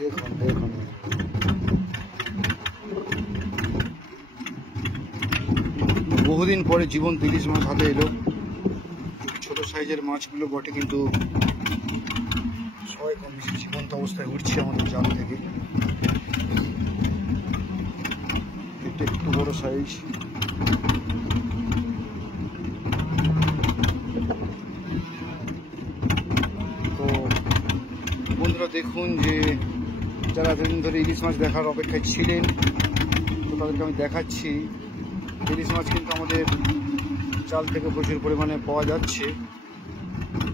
দেখুন দেখুন বহুদিন পরে জীবন্ত ইলিশ মাছ হাতে এলো। ছোট সাইজের মাছগুলো বটে, কিন্তু সবাই কম বেশি জীবন্ত অবস্থায় উঠছে আমাদের জাল থেকে। এটা একটু বড় সাইজ। তো বন্ধুরা দেখুন, যে যারা এতদিন ধরে ইলিশ মাছ দেখার অপেক্ষায় ছিলেন, তো তাদেরকে আমি দেখাচ্ছি ইলিশ মাছ কিন্তু আমাদের জাল থেকে প্রচুর পরিমাণে পাওয়া যাচ্ছে।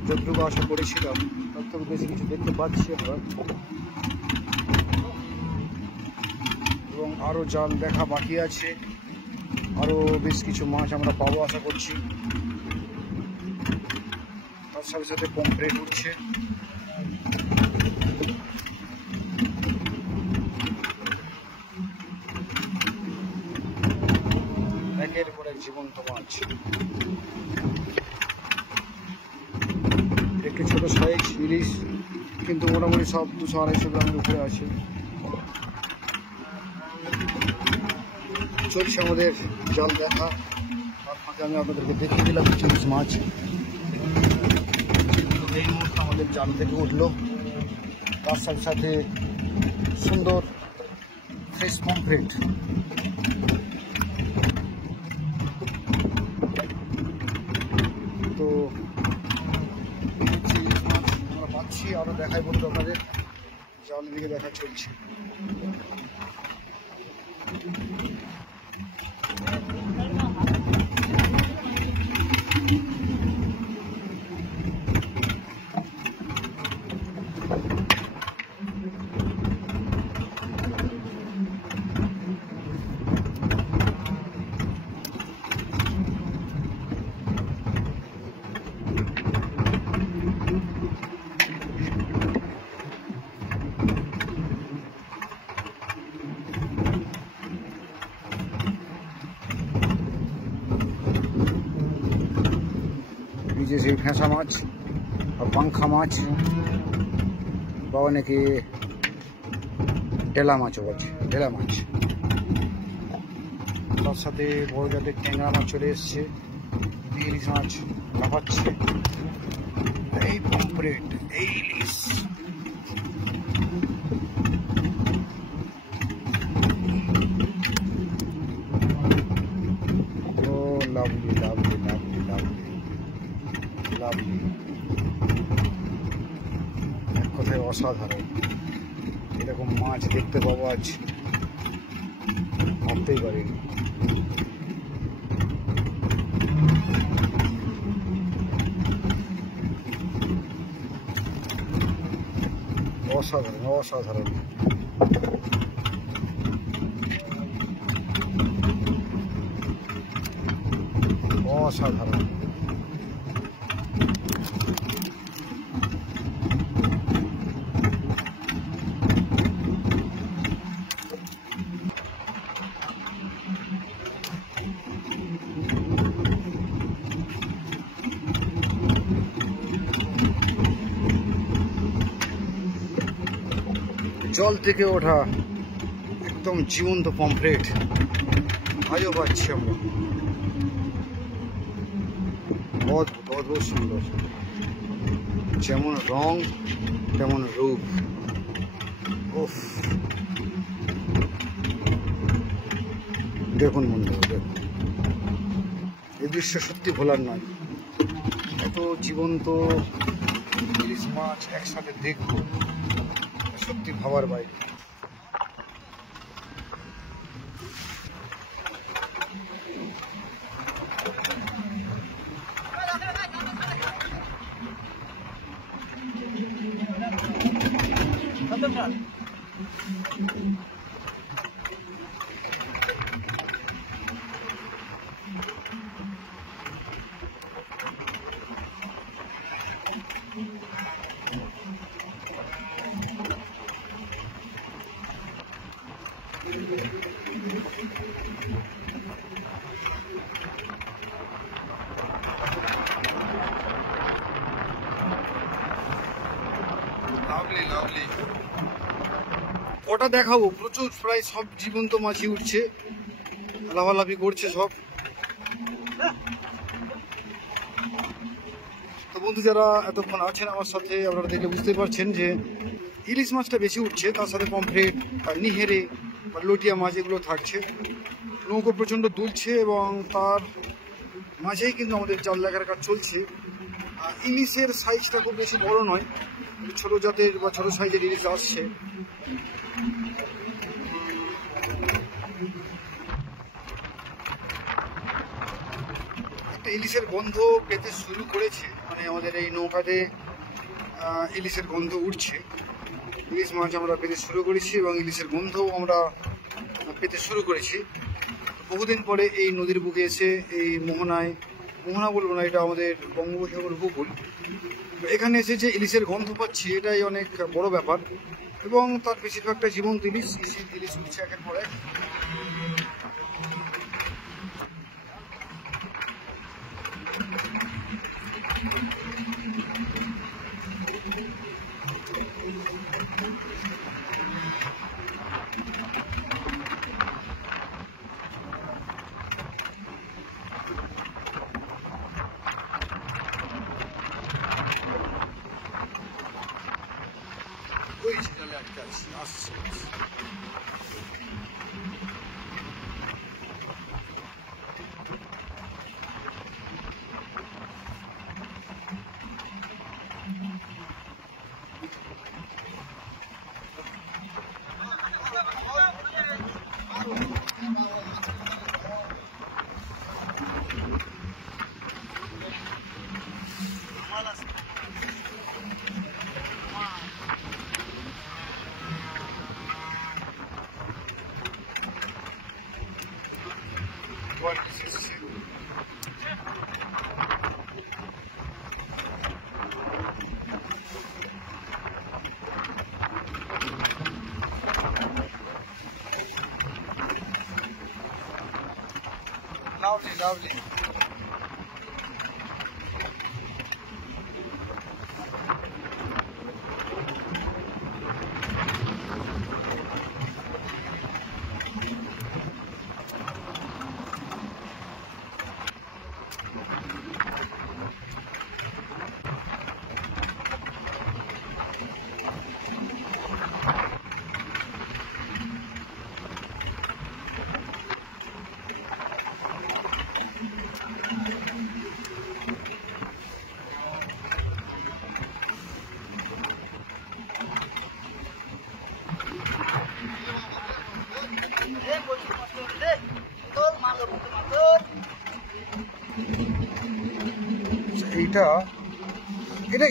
যতটুকু আশা করেছিলাম তার থেকে বেশি কিছু দেখতে পাচ্ছি আমরা, এবং আরও জাল দেখা বাকি আছে। আরও বেশ কিছু মাছ আমরা পাবো আশা করছি। তার সাথে সাথে পমফ্রেট উঠছে। একের পর এক জীবন্ত মাছ। একটু ছোট সাইজ ইলিশ, কিন্তু মোটামুটি সব 200-250 গ্রামের উপরে আছে। চলছে আমাদের জাল দেখা। তার ফাঁকে আমি আপনাদেরকে দেখিয়ে দিলাম ইলিশ মাছ। এই মুহূর্তে আমাদের জাল থেকে উঠলো। তার সাথে সাথে সুন্দর ফ্রেশ পমফ্রেট। তো ইলিশ মাছ আমরা পাচ্ছি, আরও দেখাই বলতে আপনাদের জালের দিকে দেখা চলছে। যে সেই ফেঁসা মাছ আর পাংখা মাছ, বা অনেকে ডেলা মাছও আছে, ডেলা মাছ। তার সাথে বড় জাতের ট্যাংরা মাছ চলে এসছে। ইলিশ মাছ লাফাচ্ছে। এই পমফ্রেট, এই ইলিশ। ও lovely lovely lovely lovely lovely, এক কথায় অসাধারণ। এরকম মাছ দেখতে পাবো আজ ভাবতেই পারিনি। অসাধারণ অসাধারণ। অসাধারণ। জল থেকে ওঠা একদম জীবন্ত পমফ্রেট আজও পাচ্ছি আমরা। অদ্ভুত অদ্ভুত সুন্দর, যেমন রং তেমন রূপ। উফ, দেখুন বন্ধুরা, দেখুন এই দৃশ্য সত্যি ভোলার নয়। এত জীবন্ত ইলিশ মাছ একসাথে দেখবো, সত্যি ভাবার বাইরে। Lovely, lovely. কটা দেখাবো, প্রচুর, প্রায় সব জীবন্ত মাছই উঠছে, লাফালাফি করছে সব। তো বন্ধু যারা এতক্ষণ আছেন আমার সাথে, আপনারা দেখলে বুঝতে পারছেন যে ইলিশ মাছটা বেশি উঠছে, তার সাথে পমফ্রেট, নিহেরে বা লটিয়া মাছ এগুলো থাকছে। নৌকো প্রচণ্ড দুলছে এবং তার মাঝেই কিন্তু আমাদের জাল দেখার কাজ চলছে। ইলিশের সাইজটা খুব বেশি বড় নয়, ছোট জাতের বা ছোট সাইজের ইলিশ আসছে। একটা ইলিশের গন্ধ পেতে শুরু করেছে, মানে আমাদের এই নৌকাতে ইলিশের গন্ধ উঠছে। ইলিশ মাছ আমরা পেতে শুরু করেছি এবং ইলিশের গন্ধও আমরা পেতে শুরু করেছি। বহুদিন পরে এই নদীর বুকে এসে এই মোহনা বলবো না, এটা আমাদের বঙ্গোপসাগর উপকূল, এখানে এসে যে ইলিশের গন্ধ পাচ্ছি এটাই অনেক বড় ব্যাপার। এবং তার বেশিরভাগটা জীবন্ত ইলিশ উঠছে একের পরে। আসছে lovely.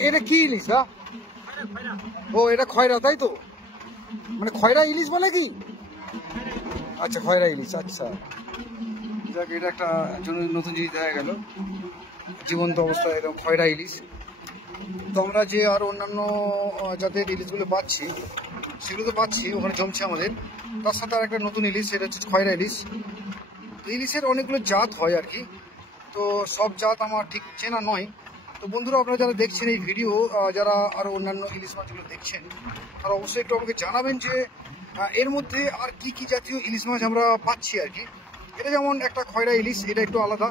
এটা কি ইলিশ না? ও এটা খয়রা, তাই তো? মানে খয়রা ইলিশ বলে কি? আচ্ছা খয়রা ইলিশ, আচ্ছা। যাক, এটা একটা নতুন জিনিস দেখা গেল, জীবন্ত অবস্থায় এরকম খয়রা ইলিশ। তো আমরা যে আর অন্যান্য জাতের ইলিশগুলো পাচ্ছি সেগুলো তো পাচ্ছি, ওখানে জমছে আমাদের। তার সাথে আর একটা নতুন ইলিশ, সেটা হচ্ছে খয়রা ইলিশ। তো ইলিশের অনেকগুলো জাত হয় আর কি, তো সব জাত আমার ঠিক চেনা নয়। তো বন্ধুরা, আপনারা যারা দেখছেন এই ভিডিও, যারা আরও অন্যান্য ইলিশ মাছগুলো দেখছেন, তারা অবশ্যই একটু আমাকে জানাবেন যে এর মধ্যে আর কি কি জাতীয় ইলিশ মাছ আমরা পাচ্ছি আর কি। এটা যেমন একটা খয়রা ইলিশ, এটা একটু আলাদা।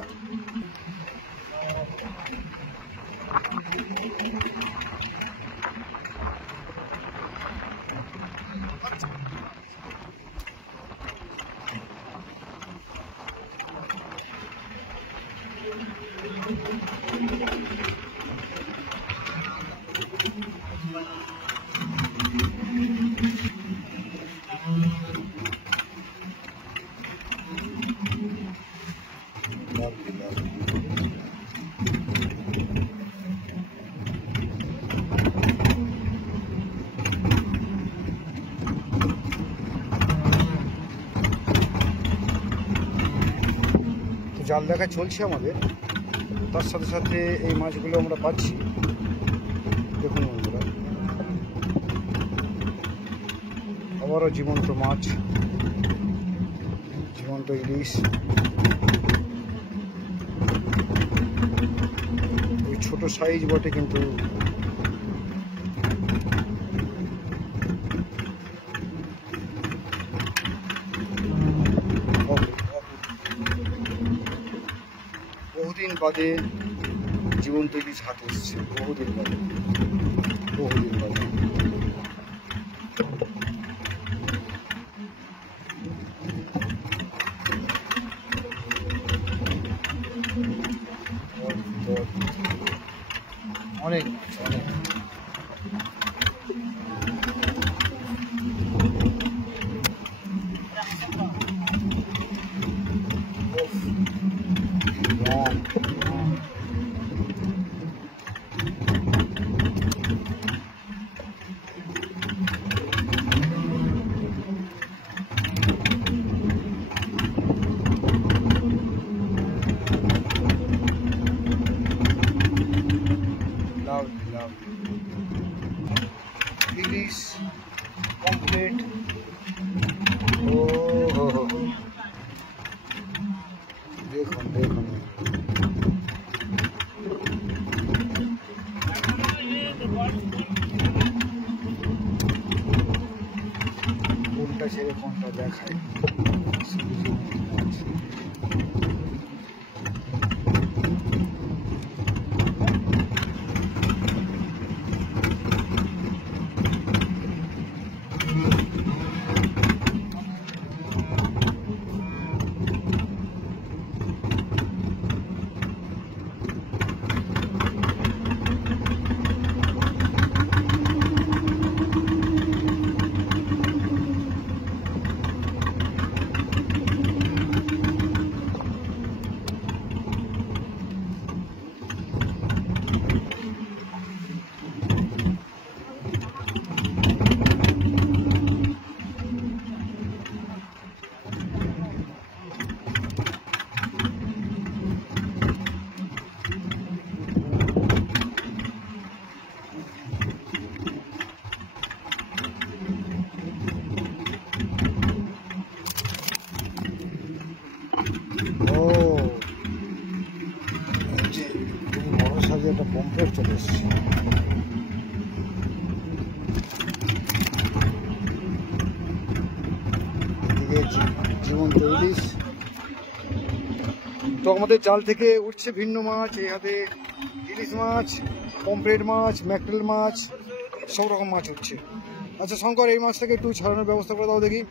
জাল দেখা চলছে আমাদের, তার সাথে সাথে এই মাছগুলো আমরা পাচ্ছি। দেখুন বন্ধুরা, আবারও জীবন্ত মাছ, জীবন্ত ইলিশ। ওই ছোট সাইজ বটে, কিন্তু বাদে জীবন্ত ইলিশ হাত এসছে, বহুদিন বাদে, বহুদিন বাদে। অনেক অনেক ইলিশ কমপ্লিট। ও দেখুন দেখুন, কোনটা ছেড়ে কোনটা দেখায়। বড় সাইজে একটা পম্পলেট চলে এসছে। জীবন্ত ইলিশ। তো আমাদের জাল থেকে উঠছে ভিন্ন মাছ, এই হাতে ইলিশ মাছ, পম্পলেট মাছ, ম্যাকরেল মাছ, সব রকম মাছ উঠছে। আচ্ছা শঙ্কর, এই মাছটাকে একটু ছাড়ানোর ব্যবস্থা করে দাও দেখি।